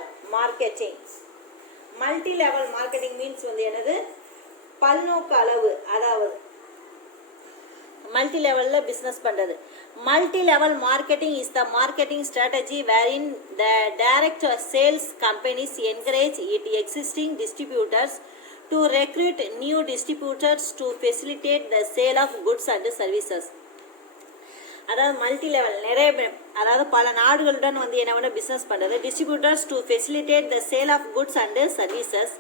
marketing means வந்து என்னது பல்நோக்கு அளவு அதாவது மல்டி லெவலில் பிஸ்னஸ் பண்ணுறது multi level marketing is the marketing strategy wherein the direct sales companies encourage it existing distributors to recruit new distributors to facilitate the sale of goods and services அதாவது multi level நிறைய அதாவது பல நாடுகளுடன் வந்து என்ன பண்ண business பண்ணுறது. Distributors to facilitate the sale of goods and services.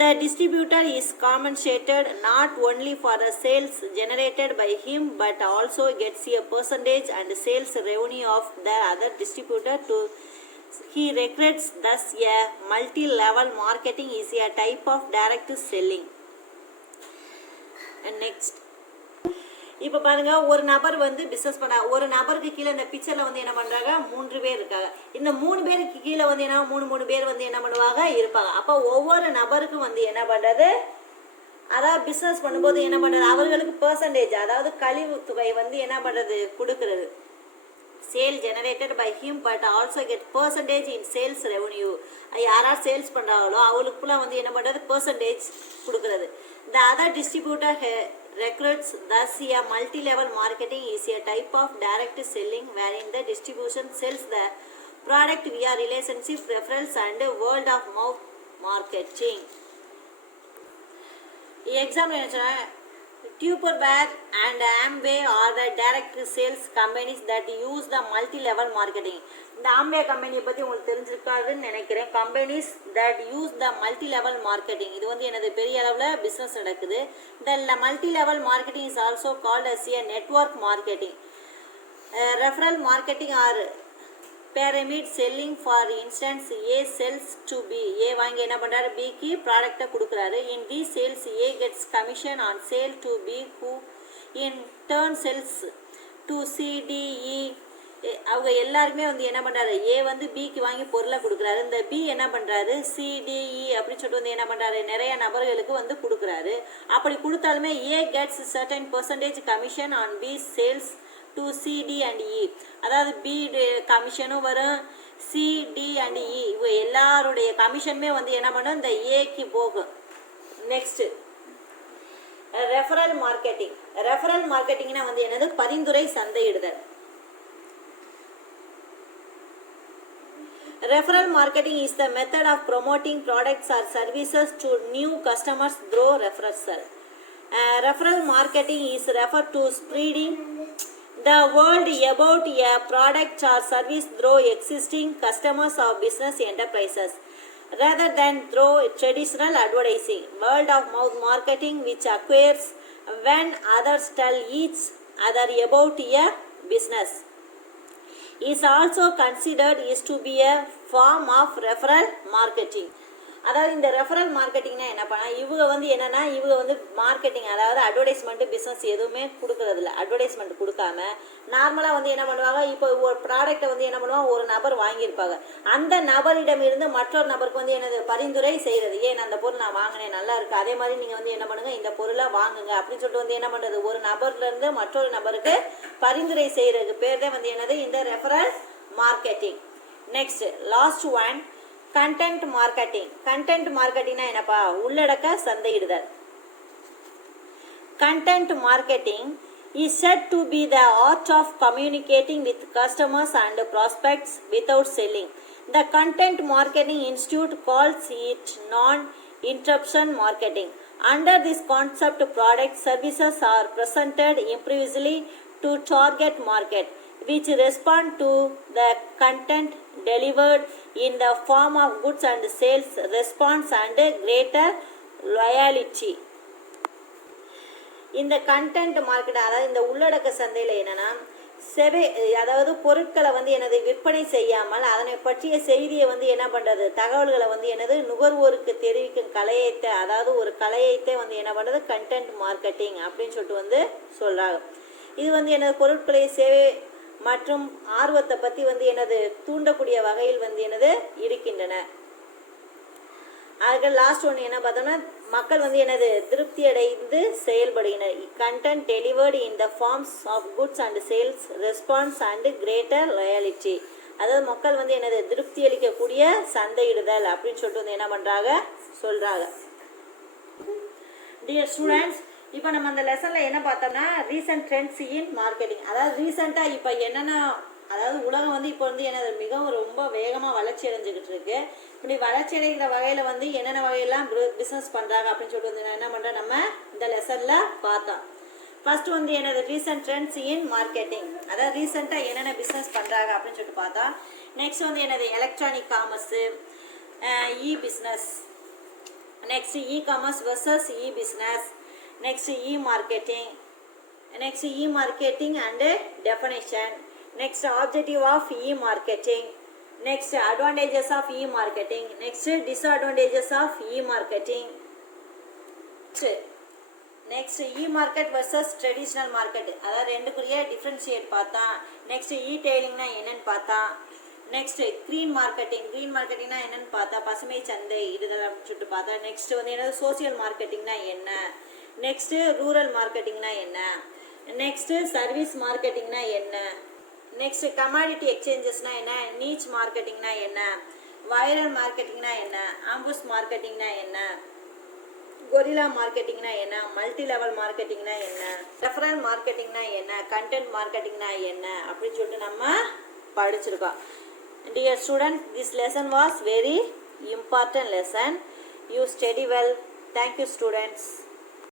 The distributor is compensated not only for the sales generated by him but also gets a percentage and sales revenue of the other distributor to he recruits. Thus a multi-level marketing is a type of direct selling. And next, இப்போ பாருங்க, ஒரு நபர் வந்து business பண்ண, ஒரு நபருக்கு கீழே இந்த பிக்சர்ல வந்து என்ன பண்றாங்க, 3 பேர் இருக்காங்க. இந்த 3 பேருக்கு கீழே வந்து என்ன 3 பேர் வந்து என்ன பண்ணுவாங்க இருப்பாங்க. அப்போ ஒவ்வொரு நபருக்கும் வந்து என்ன பண்றது, அதாவது பிஸ்னஸ் பண்ணும்போது என்ன பண்றது, அவர்களுக்கு பெர்சன்டேஜ் அதாவது கழிவு தொகை வந்து என்ன பண்றது கொடுக்கறது. Sale generated by him but also get percentage in sales revenue. யாராவது சேல்ஸ் பண்றாங்களோ அவங்களுக்குலாம் வந்து என்ன பண்றது பெர்சன்டேஜ் கொடுக்கறது. The other distributor recruits. Thus a multi-level marketing is a type of direct selling wherein the distribution sells the product via relationship, referrals and word of mouth marketing. Example என்ன சொன்னா, Tupperware and Amway are the direct sales companies that use the multi-level marketing. இந்த Amway கம்பெனியை பற்றி உங்களுக்கு தெரிஞ்சிருக்காதுன்னு நினைக்கிறேன். Companies that use the multi level marketing, இது வந்து எனது பெரிய அளவில் பிஸ்னஸ் நடக்குது. The multi level marketing is also called as a network marketing. Referral marketing or pyramid selling. For instance, A sells to B. A வாங்கி என்ன பண்ணுறாரு, பிக்கு ப்ராடக்டை கொடுக்குறாரு. In these sales, A gets commission on sale to B who in turn sells to C, D, E. அவங்க எல்லாருக்குமே வந்து என்ன பண்ணுறாரு, ஏ வந்து பிக்கு வாங்கி பொருளை கொடுக்குறாரு. இந்த பி என்ன பண்ணுறாரு, சிடிஇ அப்படின்னு சொல்லிட்டு வந்து என்ன பண்ணுறாரு நிறைய நபர்களுக்கு வந்து கொடுக்குறாரு. அப்படி கொடுத்தாலுமே A gets certain percentage commission on B sales to C D and E. அதாவது பி கமிஷனும் வரும், சிடி அண்ட் இ இவங்க எல்லாருடைய கமிஷனுமே வந்து என்ன பண்ணும் இந்த ஏக்கு போகும். Next referral marketing. ரெஃபரல் மார்க்கெட்டிங்னா வந்து என்னது, பரிந்துரை சந்தையிடுதல். Referral marketing is the method of promoting products or services to new customers through referral. Referral marketing is referred to spreading the word about a product or service through existing customers of business enterprises rather than through traditional advertising. Word of mouth marketing, which occurs when others tell each other about a business, is also considered is to be a form of referral marketing. அதாவது இந்த referral மார்க்கெட்டிங்னா என்ன பண்ணா, இவங்க வந்து என்னன்னா இவங்க வந்து marketing அதாவது அட்வர்டைஸ்மெண்ட் பிஸ்னஸ் எதுவுமே கொடுக்கறதில்ல. அட்வர்டைஸ்மெண்ட் கொடுக்காம நார்மலாக வந்து என்ன பண்ணுவாங்க, இப்போ ஒரு ப்ராடக்டை வந்து என்ன பண்ணுவாங்க, ஒரு நபர் வாங்கியிருப்பாங்க. அந்த நபரிடம் இருந்து மற்றொரு நபருக்கு வந்து என்னது பரிந்துரை செய்கிறது. ஏன் அந்த பொருள் நான் வாங்கினேன் நல்லா இருக்கு, அதே மாதிரி நீங்கள் வந்து என்ன பண்ணுங்க இந்த பொருளை வாங்குங்க அப்படின்னு சொல்லிட்டு வந்து என்ன பண்ணுறது, ஒரு நபர்லேருந்து மற்றொரு நபருக்கு பரிந்துரை செய்கிறதுக்கு பேர் தான் வந்து என்னது இந்த referral marketing. Next last one, content marketing. Content மார்க்கெட்டிங்னா என்னப்பா, உள்ளடக்க சந்தையிடுதல். Content marketing is said to be the art of communicating with customers and prospects without selling. The Content Marketing Institute calls it non-interruption marketing. Under this concept, products, services are presented impressively to target market, which respond to the content delivered in the form of goods and sales response and greater loyalty. இந்த content market அதாவது இந்த உள்ளடக்க சந்தையில் என்னன்னா அதாவது பொருட்களை வந்து எனது விற்பனை செய்யாமல் அதனை பற்றிய செய்தியை வந்து என்ன பண்ணுறது, தகவல்களை வந்து எனது நுகர்வோருக்கு தெரிவிக்கும் கலையத்தை, அதாவது ஒரு கலையத்தை வந்து என்ன பண்ணுறது கண்டென்ட் மார்க்கெட்டிங் அப்படின்னு சொல்லிட்டு வந்து சொல்கிறாங்க. இது வந்து எனது பொருட்களை சேவை மற்றும் ஆர்வத்தை பற்றி வந்து எனது தூண்டக்கூடிய வகையில் வந்து எனது இருக்கின்றன. அதுக்கு லாஸ்ட் ஒன்று என்ன பார்த்தோம்னா, மக்கள் வந்து எனது திருப்தி அடைந்து செயல்படுகின்றனர். Content delivered in the forms of goods and sales response and greater loyalty. அதாவது மக்கள் வந்து எனது திருப்தி அளிக்கக்கூடிய சந்தையிடுதல் அப்படின்னு சொல்லிட்டு வந்து என்ன பண்ணுறாங்க சொல்கிறாங்க. டியர் ஸ்டூடெண்ட்ஸ், இப்போ நம்ம அந்த லெசனில் என்ன பார்த்தோம்னா ரீசன்ட் ட்ரெண்ட்ஸ் இன் மார்க்கெட்டிங். அதாவது ரீசெண்டாக இப்போ என்னென்ன, அதாவது உலகம் வந்து இப்போ வந்து என்னது மிகவும் ரொம்ப வேகமாக வளர்ச்சி அடைஞ்சிக்கிட்டு இருக்கு. இப்படி வளர்ச்சி அடைகிற வகையில் வந்து என்னென்ன வகையெல்லாம் பிஸ்னஸ் பண்ணுறாங்க அப்படின்னு சொல்லிட்டு வந்து என்ன பண்ணுறோம் நம்ம இந்த லெசனில் பார்த்தோம். ஃபர்ஸ்ட் வந்து என்னது ரீசன்ட் ட்ரெண்ட்ஸ் இன் மார்க்கெட்டிங், அதாவது ரீசெண்டாக என்னென்ன பிஸ்னஸ் பண்ணுறாங்க அப்படின்னு சொல்லிட்டு பார்த்தா. நெக்ஸ்ட் வந்து என்னது electronic commerce, E business, next e commerce versus E business, next e marketing, next e-marketing and definition, next objective of e-marketing, next advantages of e-marketing, next disadvantages of e-marketing, next e-market versus traditional market, அதாவது ரெண்டுக்குரிய differentiate பார்த்தா. Next e-tailing என்னன்னு பார்த்தா. Next green மார்க்கெட்டிங்னா என்னன்னு பார்த்தா, பசுமை சந்தை இதெல்லாம் சொல்லிட்டு பார்த்தா. நெக்ஸ்ட் வந்து என்னது சோசியல் மார்க்கெட்டிங்னா என்ன, நெக்ஸ்ட் ரூரல் மார்க்கெட்டிங்னா என்ன, நெக்ஸ்ட் சர்வீஸ் மார்க்கெட்டிங்னா என்ன, நெக்ஸ்ட் கமாடிட்டி எக்ஸ்சேஞ்சஸ்னா என்ன, நீச் மார்க்கெட்டிங்னா என்ன, வைரல் மார்க்கெட்டிங்னா என்ன, ஆம்புஸ் மார்க்கெட்டிங்னா என்ன, கொரில்லா மார்க்கெட்டிங்னா என்ன, மல்டி லெவல் மார்க்கெட்டிங்னா என்ன, ரெஃபரல் மார்க்கெட்டிங்னா என்ன, கண்டென்ட் மார்க்கெட்டிங்னா என்ன அப்படின்னு சொல்லிட்டு நம்ம படிச்சிருக்கோம். Dear students, this lesson was very important lesson. You study well. Thank you students.